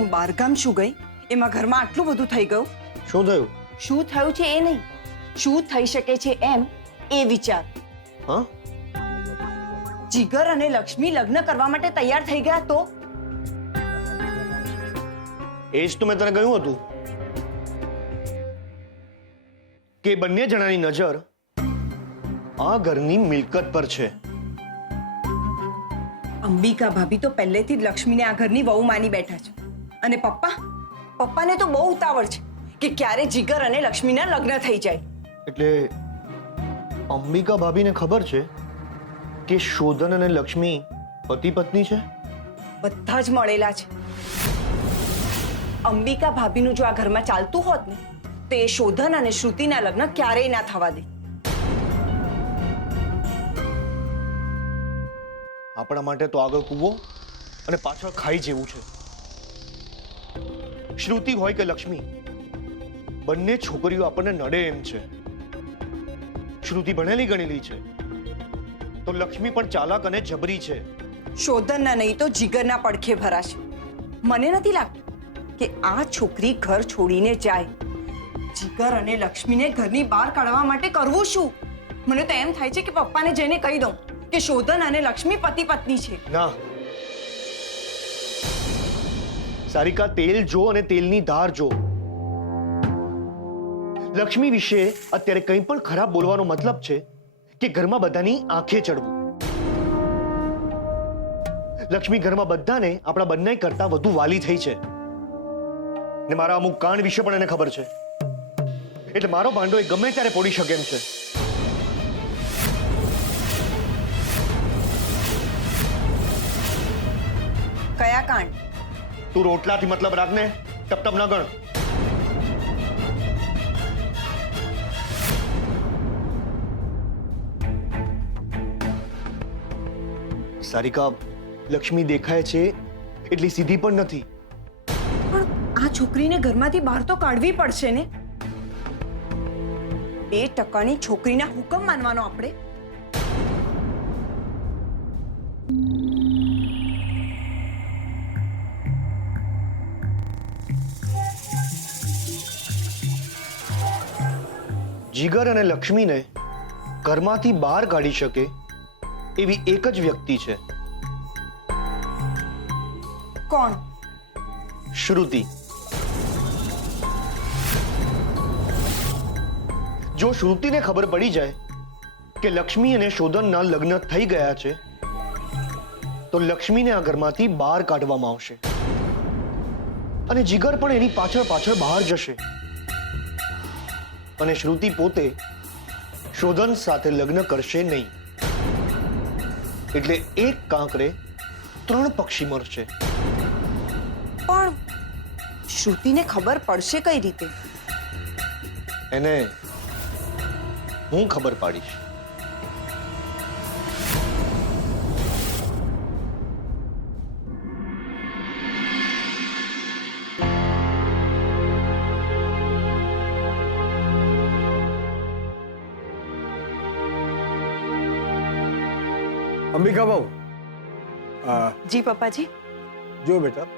હું બહારગામ શું ગઈ એમાં ઘરમાં આટલું બધું થઈ ગયું. શું થયું? શું થયું છે એ નહીં, શું થઈ શકે છે એમ એ વિચાર. હા? જીગર અને લક્ષ્મી લગ્ન કરવા માટે તૈયાર થઈ ગયા તો એ જ તો મેં તને કહ્યું હતું કે બંને જણાની નજર આ ઘરની મિલકત પર છે. અંબિકા ભાભી તો પહેલેથી જ લક્ષ્મીને આ ઘરની વહુ માની બેઠા છે. અને પપ્પાને તો બહુ ઉતાવળ છે કે ક્યારે જીગર અને લક્ષ્મીના લગ્ન થઈ જાય. એટલે અંબિકા ભાભીને ખબર છે કે શોધન અને લક્ષ્મી પતિ પત્ની છે? બધા જ મળેલા છે. અંબિકા ભાભીનું જો આ ઘરમાં ચાલતું હોત ને તો એ શોધન અને શ્રુતિના લગ્ન ક્યારેય ના થવા દે. આપણા માટે તો આગળ કૂવો અને પાછળ ખાઈ જેવું છે. શ્રુતિ હોય કે લક્ષ્મી, બંને છોકરીઓ આપણને નડે એમ છે. શ્રુતિ ભણેલી ગણેલી છે તો લક્ષ્મી પણ ચાલાક અને જબરી છે. શોધનના નહીં તો જીગરના પડખે ભરાશે. મને નથી લાગતું કે આ છોકરી ઘર છોડીને જાય. જીગર અને લક્ષ્મીને ઘરની બહાર કાઢવા માટે કરવું શું? મને તો એમ થાય છે કે પપ્પાને જઈને કહી દઉં કે શોધન અને લક્ષ્મી પતિ પત્ની છે. ના સારિકા, તેલ જો અને તેલની ધાર જો. લક્ષ્મી વિશે અત્યારે કંઈ પણ ખરાબ બોલવાનો મતલબ છે કે ઘરમાં બધાની આંખે ચડવું. લક્ષ્મી ઘરમાં બધાને આપણા બંને કરતા વધુ વાલી થઈ છે ને મારા અમુક કાંડ વિશે પણ એને ખબર છે. એટલે મારો ભાંડો એ ગમે ત્યારે પોડી શકે એમ છે. કયા કાંડ? તું રોટલાથી મતલબ રાખને, ટપ ટપ ન ગણ. સારિકા, લક્ષ્મી દેખાય છે એટલી સીધી પણ નથી. પણ આ છોકરીને ઘરમાંથી બહાર તો કાઢવી પડશે ને. 2% છોકરીના હુકમ માનવાનો આપણે. જીગર અને લક્ષ્મીને ઘરમાંથી બહાર કાઢી શકે એવી એક જ વ્યક્તિ છે. કોણ? શ્રુતિ. જો શ્રુતિને ખબર પડી જાય કે લક્ષ્મી અને શોધનના લગ્ન થઈ ગયા છે તો લક્ષ્મીને આ ઘરમાંથી બહાર કાઢવામાં આવશે અને જીગર પણ એની પાછળ પાછળ બહાર જશે અને શ્રુતિ પોતે શોધન સાથે લગ્ન કરશે નહીં. એટલે એક કાંકરે 3 પક્ષી મરશે. પણ શ્રુતિને ખબર પડશે કઈ રીતે? એને હું ખબર પાડીશ. અંબિકા બહુ જી પપ્પાજી. જો બેટા,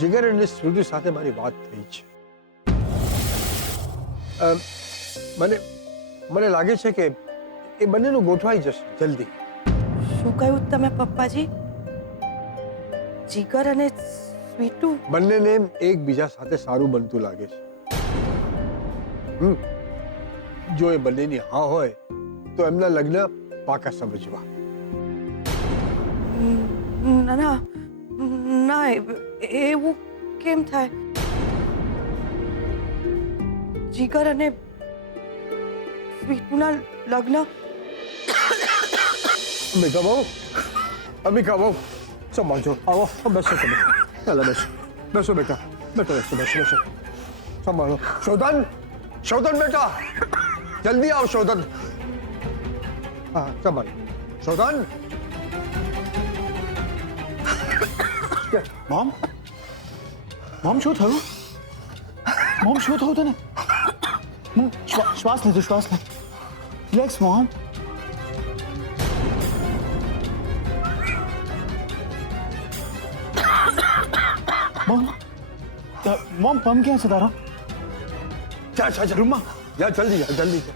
જીગર અને શ્રુતિ સાથે મારી વાત થઈ છે. મને લાગે છે કે એ બંનેનું ગોઠવાઈ જશે જલ્દી. શું કહ્યું તમે પપ્પાજી? જીગર અને સ્વીટુ? બંનેને એકબીજા સાથે સારું બનતું લાગે છે. જો એ બંનેની હા હોય તો એમના લગ્ન પાકા સમજવા. ના ના, એવું કેમ થાય? જીગર અને સ્વીટુના લગ્ન? અંબિકા બહુ સંભાળજો. આવો, બેસો તમે. પહેલા બેસો. બેસો બેટા. બેટા બેસો બેસો બેસો. સંભાળો. શોધન, શોધન બેટા, જલ્દી આવ શોધન. હા, સંભાળ. શોધન. મોમ, મોમ શું થયું? મોમ શું થયું તને? શ્વાસ લીધો, શ્વાસ લે. Relax mom. मॉम मॉम पम क्या है तारा જા રૂમમાં જા જલ્દી જા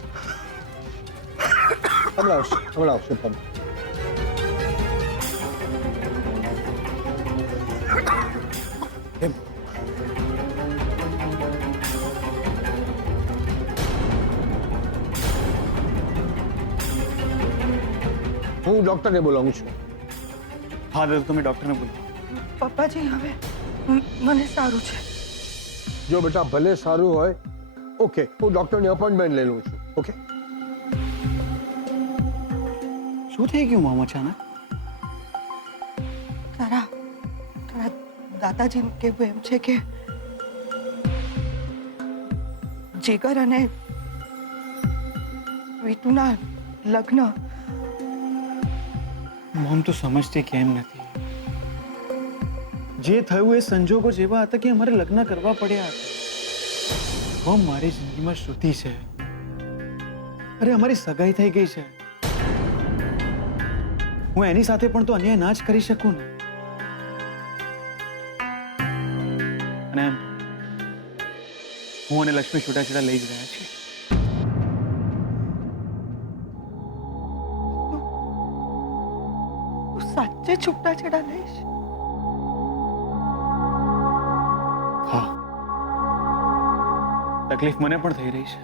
હમણાં આવશે પમ એમ હું ડોક્ટરને બોલાવું છું हाँ दादा तुम्हें डॉक्टर ने बोला પપ્પાજી હવે મને સારું છે. જો બેટા ભલે સારું હોય ઓકે હું ડોક્ટરની અપોઇન્ટમેન્ટ લઈ લઉં છું ઓકે શું થઈ ગયું મોમ અચાનક તારા દાદાજીનું કહેવું એમ છે કે જીગર અને રીતુના લગ્ન. મોમ તો સમજતી કેમ નથી જે થયું એ સંજોગો જેવા હતા કે અમારે લગ્ન કરવા પડ્યા હતા. મોમ મારી જિંદગીમાં શ્રુતિ છે. અરે અમારી સગાઈ થઈ ગઈ છે. હું એની સાથે પણ તો અન્યાય ના જ કરી શકું ને. અને હું અને લક્ષ્મી છૂટાછેડા લઈ જ રહ્યા છીએ. સાચે છૂટાછેડા લઈશ? હા તકલીફ મને પણ થઈ રહી છે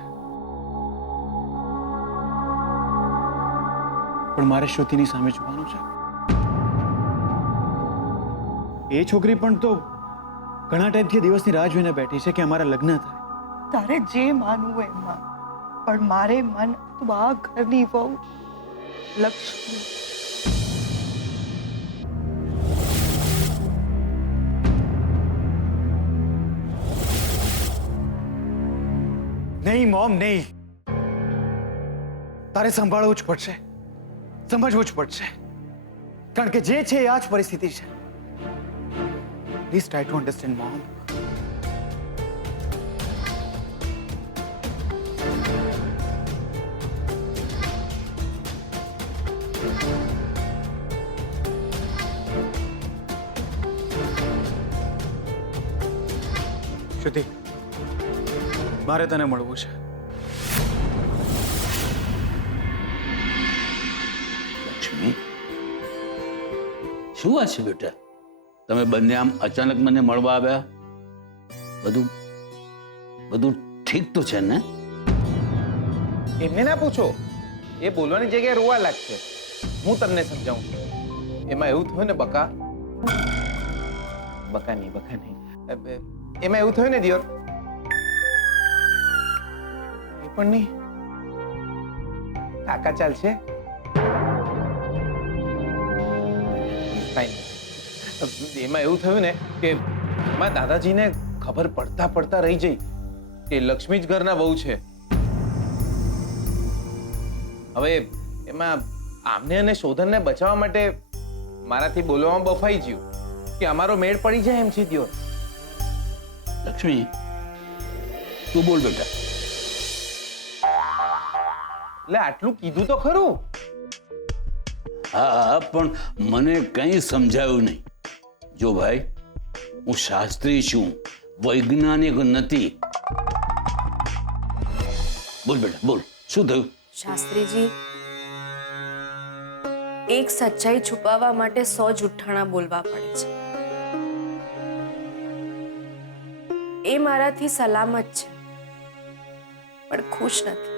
પણ મારે શ્રુતિની સામે જોવાનું છે. એ છોકરી પણ તો ઘણા ટાઈમથી દિવસની રાહ જોઈને બેઠી છે કે અમારા લગ્ન થાય. તારે જે માનવું હોય એમાં, પણ મારે મન તું આ ઘરની વહુ લક્ષ્મી. નહીં મોમ નહીં. તારે સંભાળવું જ પડશે, સમજવું જ પડશે, કારણ કે જે છે એ આ જ પરિસ્થિતિ છે. Please try to understand mom. Shruti મારે તને મળવું છે. લક્ષ્મી શું વાત છે બેટા? તમે બંને આમ અચાનક મને મળવા આવ્યા? બધું ઠીક તો છે ને? એમને ના પૂછો, એ બોલવાની જગ્યાએ રોવા લાગશે. હું તમને સમજાવું છું. એમાં એવું થયું ને બકા નહીં એમાં એવું થયું ને દિયોર, એ પણ નહીં કાકા ચાલશે ફાઇન. એમાં એવું થયું ને કે મારા દાદાજીને ખબર પડતા રહી જઈ કે લક્ષ્મી જ ઘરના વહુ છે. હવે એમાં આમને અને શોધનને બચાવવા માટે મારાથી બોલવામાં બફાઈ ગયું કે અમારો મેળ પડી જાય એમ છે દિયોર. લક્ષ્મી તું બોલ બેટા. એટલે આટલું કીધું તો ખરું. હા પણ મને કંઈ સમજાયું નહીં. જો ભાઈ હું શાસ્ત્રી છું, વૈજ્ઞાનિક નથી. બોલ બેટા બોલ, શું થયું? શાસ્ત્રીજી, એક સચ્ચાઈ છુપાવવા માટે 100 જુઠ્ઠાણા બોલવા પડે છે. એ મારાથી સલામત છે પણ ખુશ નથી.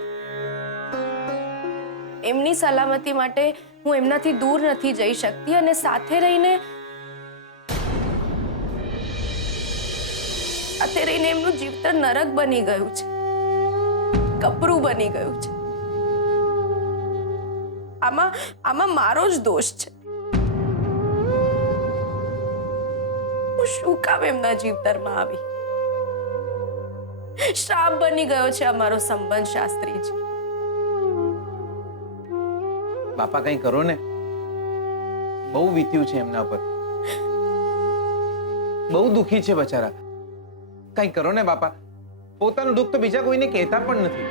એમની સલામતી માટે હું એમનાથી દૂર નથી જઈ શકતી અને સાથે રહીને એમનું જીવતર નરક બની ગયું છે, કપરું બની ગયું છે. આમાં મારો જ દોષ છે. હું શું કામ એમના જીવતરમાં આવી? શ્રાપ બની ગયો છે અમારો સંબંધ. શાસ્ત્રીજી, બાપા કંઈ કરો ને. બહુ વીત્યું છે એમના પર, બહુ દુખી છે બચારા. કંઈ કરો ને બાપા. પોતાનું દુઃખ તો બીજા કોઈને કહેતા પણ નથી.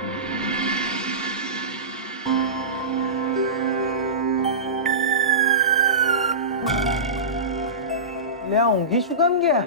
લે આ ઊંઘી શું કામ ગયા?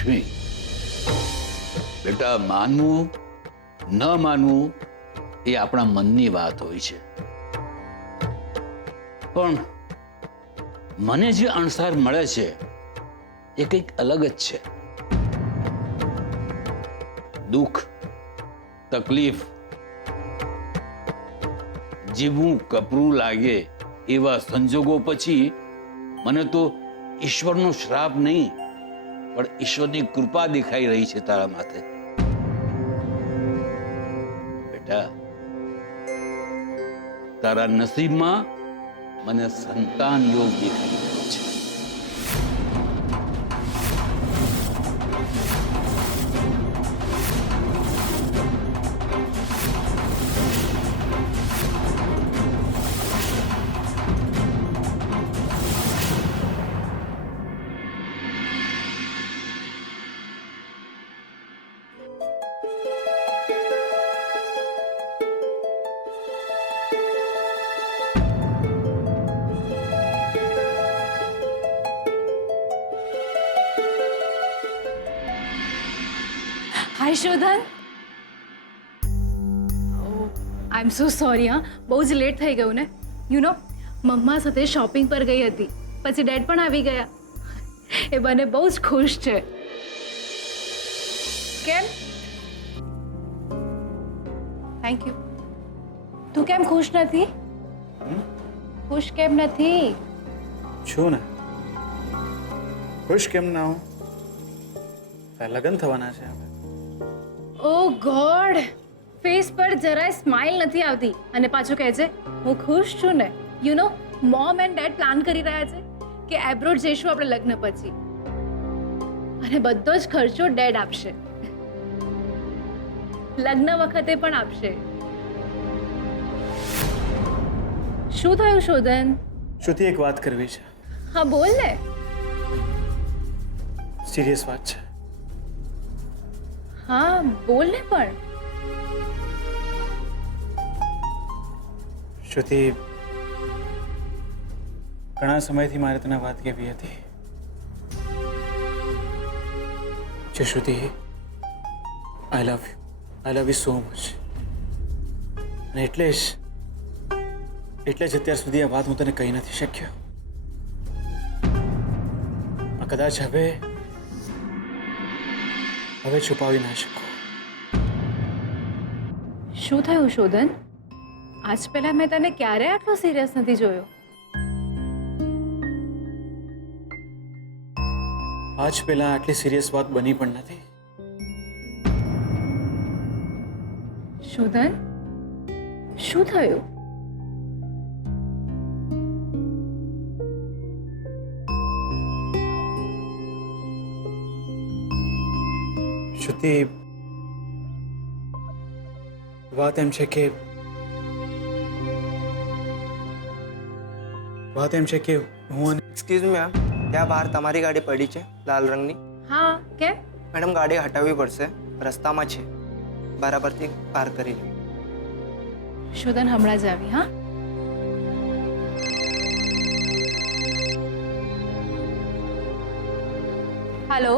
લક્ષ્મી, બેટા માનવું ન માનવું એ આપણા મનની વાત હોય છે, પણ મને જે અણસાર મળે છે એ કંઈક અલગ જ છે. દુઃખ, તકલીફ, જીવવું કપરું લાગે એવા સંજોગો પછી મને તો ઈશ્વરનો શ્રાપ નહીં પણ ઈશ્વરની કૃપા દેખાઈ રહી છે તારા માથે. બેટા, તારા નસીબમાં મને સંતાન યોગ દેખાઈ રહ્યો છે. હાય શોધન, આઈ એમ સો સોરી. હા, બહુ જ લેટ થઈ ગયું ને. યુ નો, મમ્મા સાથે શોપિંગ પર ગઈ હતી, પછી ડેડ પણ આવી ગયા. એ બંને બહુ જ ખુશ છે. કેમ? Thank you. તું કેમ ખુશ નથી? ખુશ કેમ નથી? છું ને, ખુશ કેમ ના હું? લગ્ન થવાના છે હવે. ઓ ગોડ, ફેસ પર જરાય સ્માઇલ નથી આવતી અને પાછું કહે છે હું ખુશ છું ને. You know, mom and dad plan કરી રહ્યા છે કે એબ્રોડ જઈશું આપણે લગ્ન પછી, અને બધો જ ખર્ચો ડેડ આપશે, લગ્ન વખતે પણ આપશે. શું થયું શોધન? શ્રુતિ, એક વાત કરવી છે. હા બોલ ને. સિરિયસ વાત છે. હા બોલ ને. પણ શ્રુતિ, ઘણા સમયથી મારે તને વાત કહેવી હતી. જે શ્રુતિ, આઈ લવ યુ સો મચ. અને એટલે જ અત્યાર સુધી આ વાત હું તને કહી નથી શક્યો. કદાચ હવે છુપાવી ના શકું. શું થયું શોધન? આજ પહેલા મેં તને ક્યારે આટલો સિરિયસ નથી જોયો. આજ પહેલા આટલી સિરિયસ વાત બની પણ નથી. શોધન, શું થયું? શ્રુતિ, વાત એમ છે કે હું અને એક્સક્યુઝ મી મેમ, ત્યાં બહાર તમારી ગાડી પડી છે લાલ રંગની. હા, કેમ? મેડમ, ગાડી હટાવવી પડશે, રસ્તામાં છે, બરાબરથી પાર્ક કરી લો. શોધન, હમણાં જ આવી. હા, હેલો.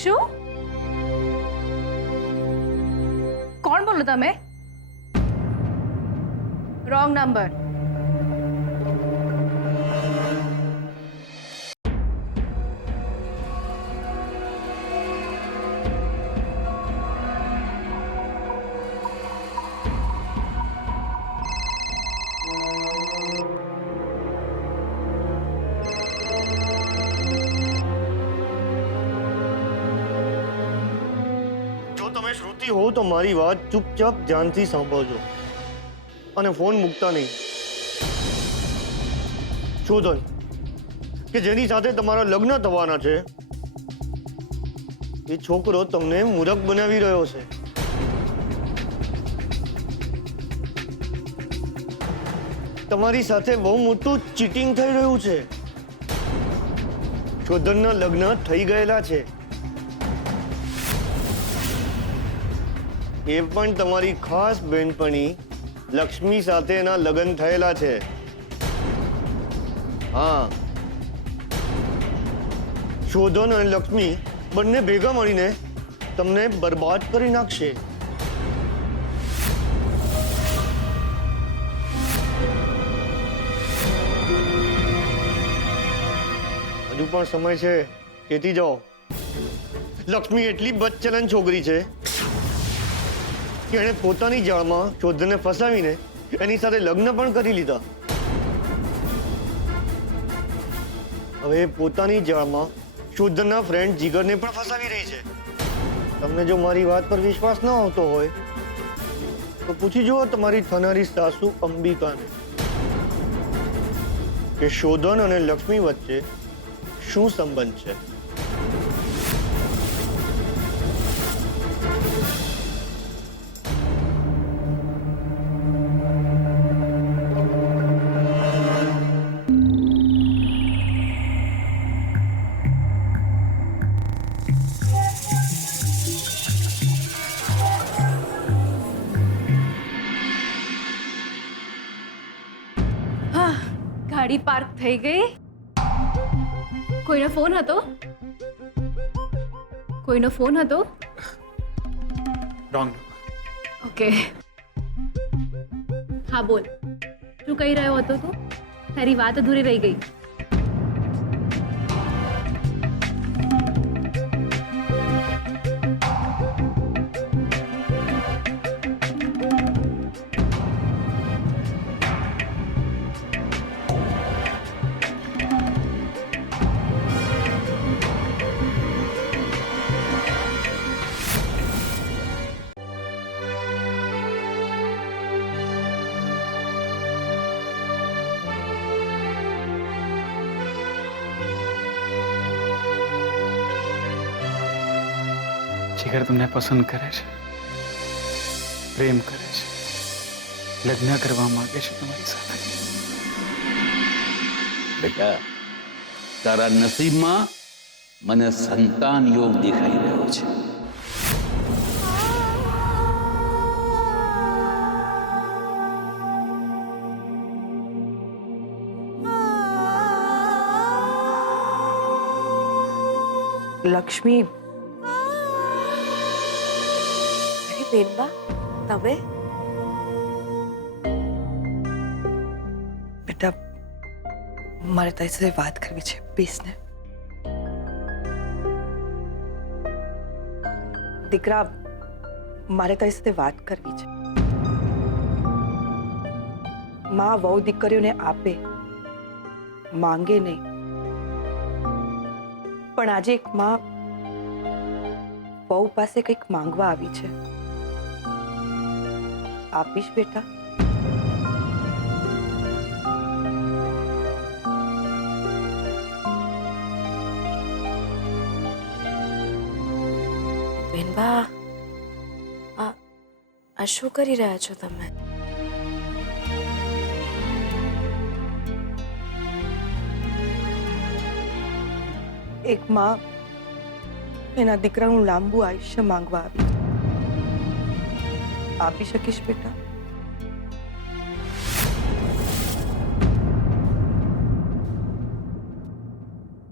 શું? કોણ બોલો તમે? Wrong number. તમે શ્રુતિ હો તો મારી વાત ચૂપચાપ ધ્યાનથી સાંભળજો અને ફોન મૂકતા નહીં. શોધન, કે જેની સાથે તમારા લગ્ન થવાના છે એ છોકરો તમને મૂરખ બનાવી રહ્યો છે. તમારી સાથે બહુ મોટું ચીટિંગ થઈ રહ્યું છે. શોધનના લગ્ન થઈ ગયેલા છે, એ પણ તમારી ખાસ બહેનપણી લક્ષ્મી સાથે એના લગ્ન થયેલા છે. હા, શોધન અને લક્ષ્મી બંને ભેગા મળીને તમને બરબાદ કરી નાખશે. હજુ પણ સમય છે, ચેતી જાઓ. લક્ષ્મી એટલી બદચલન છોકરી છે કે એણે પોતાની જાળમાં શોધનને ફસાવીને એની સાથે લગ્ન પણ કરી લીધા. હવે પોતાની જાળમાં શોધનના ફ્રેન્ડ જીગરને પણ ફસાવી રહી છે. તમને જો મારી વાત પર વિશ્વાસ ન આવતો હોય તો પૂછી જુઓ તમારી થનારી સાસુ અંબિકાને કે શોધન અને લક્ષ્મી વચ્ચે શું સંબંધ છે. ગાડી પાર્ક થઈ ગઈ. કોઈનો ફોન હતો? કોઈનો ફોન હતો? રોંગ. ઓકે. હા બોલ, શું કહી રહ્યો હતો તું? તારી વાત અધૂરી રહી ગઈ. જીગર તમને પસંદ કરે છે, પ્રેમ કરે છે, લગ્ન કરવા માંગે છે તમારી સાથે. બેટા, તારા નસીબમાં મને સંતાન યોગ દેખાઈ રહ્યો છે. લક્ષ્મી, બેનબા, તમે? બેટા, મારે તારી સાથે વાત કરવી છે, પ્લીઝ ને. દીકરા, મારે તારી સાથે વાત કરવી છે. માં વહુ દીકરીઓને આપે, માંગે નહીં, પણ આજે એક માં વહુ પાસે કંઈક માંગવા આવી છે. આપીશ બેટા? બેનબા, આ શું કરી રહ્યા છો તમે? એક માં એના દીકરાનું લાંબુ આયુષ્ય માંગવા આવી. આપી શકીશ બેટા?